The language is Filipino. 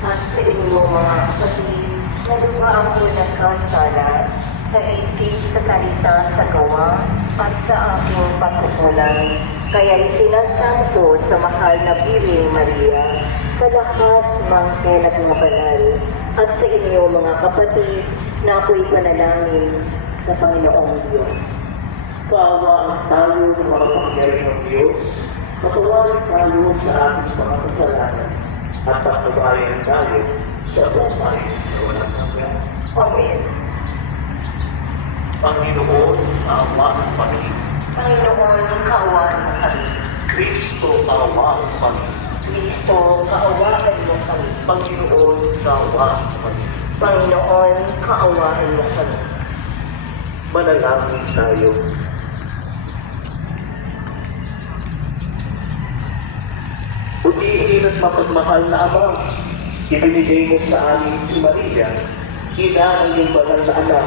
at sa inyong mga kapatid na dumaan ko ng kansala sa isip, sa salita, sa gawa, at sa aking pagkukulang. Kaya isinasampo sa mahal na Birheng Maria, sa lahat ng helag na banal, at sa inyong mga kapatid na ako'y panalangin sa Panginoong Diyos. Kaawaan tayo ng mga pangyayari ng Diyos, patawarin tayo sa ating mga kasalanan, at pagpapayan tayo sa buhay na walang hanggan. Amen. Panginoon, aawaan kami. Panginoon, kaawaan mo kami. Kristo, aawaan kami. Kristo, kaawaan mo kami. Panginoon, aawaan kami. Panginoon, kaawaan mo kami. Manalangin tayo. Butihin at mapagmahal na Ama, ibinigay mo sa amin si Maria, ina ng iyong banal na anak,